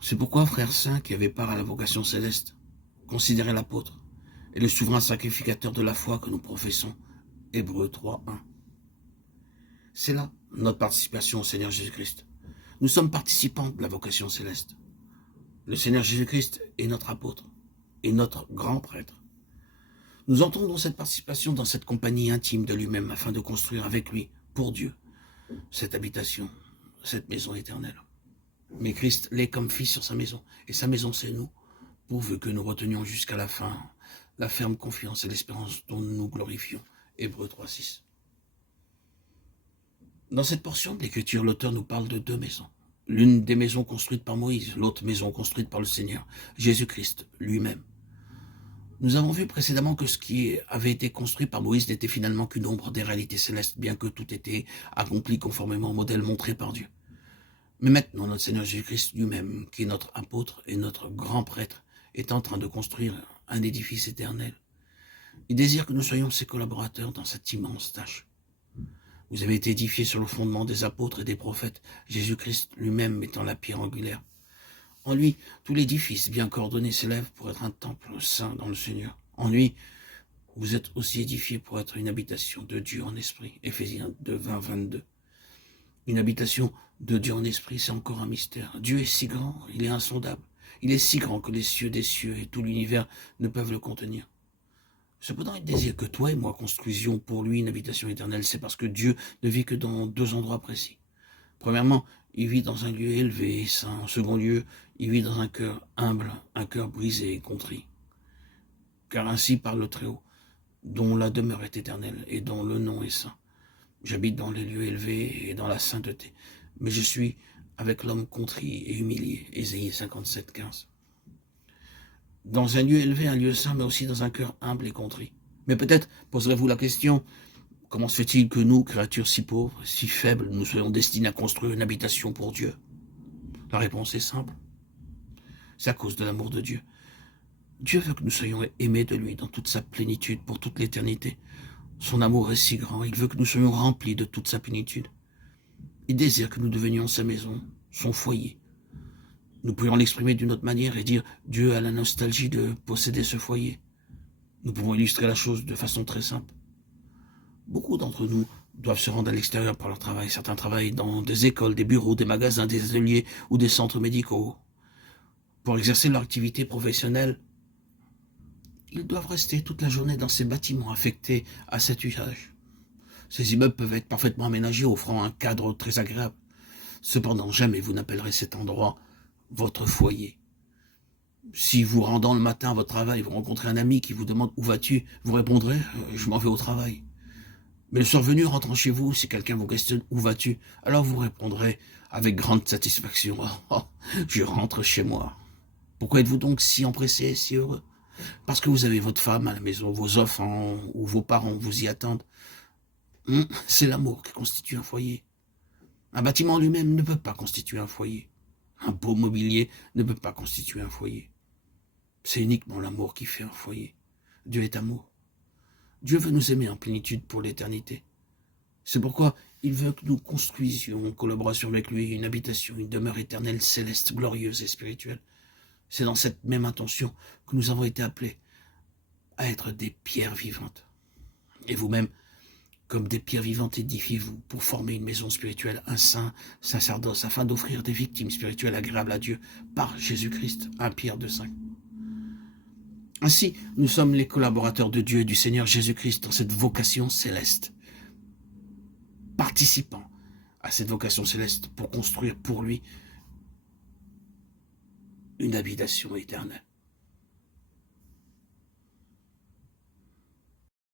C'est pourquoi, frères saints qui avaient part à la vocation céleste, considérez l'apôtre et le souverain sacrificateur de la foi que nous professons. Hébreux 3:1. C'est là notre participation au Seigneur Jésus-Christ. Nous sommes participants de la vocation céleste. Le Seigneur Jésus-Christ est notre apôtre et notre grand prêtre. Nous entrons dans cette participation, dans cette compagnie intime de lui-même, afin de construire avec lui, pour Dieu, cette habitation, cette maison éternelle. Mais Christ l'est comme fils sur sa maison, et sa maison c'est nous, pourvu que nous retenions jusqu'à la fin la ferme confiance et l'espérance dont nous nous glorifions. Hébreux 3:6. Dans cette portion de l'Écriture, l'auteur nous parle de deux maisons. L'une des maisons construites par Moïse, l'autre maison construite par le Seigneur, Jésus-Christ lui-même. Nous avons vu précédemment que ce qui avait été construit par Moïse n'était finalement qu'une ombre des réalités célestes, bien que tout était accompli conformément au modèle montré par Dieu. Mais maintenant, notre Seigneur Jésus-Christ lui-même, qui est notre apôtre et notre grand prêtre, est en train de construire un édifice éternel. Il désire que nous soyons ses collaborateurs dans cette immense tâche. Vous avez été édifiés sur le fondement des apôtres et des prophètes, Jésus-Christ lui-même étant la pierre angulaire. En lui, tout l'édifice bien coordonné s'élève pour être un temple saint dans le Seigneur. En lui, vous êtes aussi édifiés pour être une habitation de Dieu en esprit. Éphésiens 2:20-22. Une habitation de Dieu en esprit, c'est encore un mystère. Dieu est si grand, il est insondable. Il est si grand que les cieux des cieux et tout l'univers ne peuvent le contenir. Cependant, il désire que toi et moi construisions pour lui une habitation éternelle. C'est parce que Dieu ne vit que dans deux endroits précis. Premièrement, il vit dans un lieu élevé et saint. En second lieu, il vit dans un cœur humble, un cœur brisé et contrit. Car ainsi parle le Très-Haut, dont la demeure est éternelle et dont le nom est saint. J'habite dans les lieux élevés et dans la sainteté, mais je suis avec l'homme contrit et humilié. Ésaïe 57:15. Dans un lieu élevé, un lieu saint, mais aussi dans un cœur humble et contrit. Mais peut-être poserez-vous la question, comment se fait-il que nous, créatures si pauvres, si faibles, nous soyons destinés à construire une habitation pour Dieu? La réponse est simple. C'est à cause de l'amour de Dieu. Dieu veut que nous soyons aimés de lui dans toute sa plénitude pour toute l'éternité. Son amour est si grand, il veut que nous soyons remplis de toute sa plénitude. Il désire que nous devenions sa maison, son foyer. Nous pourrions l'exprimer d'une autre manière et dire « Dieu a la nostalgie de posséder ce foyer ». Nous pouvons illustrer la chose de façon très simple. Beaucoup d'entre nous doivent se rendre à l'extérieur pour leur travail. Certains travaillent dans des écoles, des bureaux, des magasins, des ateliers ou des centres médicaux. Pour exercer leur activité professionnelle, ils doivent rester toute la journée dans ces bâtiments affectés à cet usage. Ces immeubles peuvent être parfaitement aménagés, offrant un cadre très agréable. Cependant, jamais vous n'appellerez cet endroit votre foyer. Si vous rendant le matin à votre travail, vous rencontrez un ami qui vous demande « Où vas-tu ?» vous répondrez « Je m'en vais au travail ». Mais le soir venu, rentrant chez vous, si quelqu'un vous questionne « Où vas-tu ?» alors vous répondrez avec grande satisfaction « Oh, je rentre chez moi ». Pourquoi êtes-vous donc si empressé, si heureux? Parce que vous avez votre femme à la maison, vos enfants ou vos parents vous y attendent. C'est l'amour qui constitue un foyer. Un bâtiment lui-même ne peut pas constituer un foyer. Un beau mobilier ne peut pas constituer un foyer. C'est uniquement l'amour qui fait un foyer. Dieu est amour. Dieu veut nous aimer en plénitude pour l'éternité. C'est pourquoi il veut que nous construisions en collaboration avec lui une habitation, une demeure éternelle, céleste, glorieuse et spirituelle. C'est dans cette même intention que nous avons été appelés à être des pierres vivantes. Et vous-même, comme des pierres vivantes, édifiez-vous pour former une maison spirituelle, un saint sacerdoce, afin d'offrir des victimes spirituelles agréables à Dieu par Jésus-Christ, 1 Pierre 2:5. Ainsi, nous sommes les collaborateurs de Dieu et du Seigneur Jésus-Christ dans cette vocation céleste, participant à cette vocation céleste pour construire pour lui une habitation éternelle.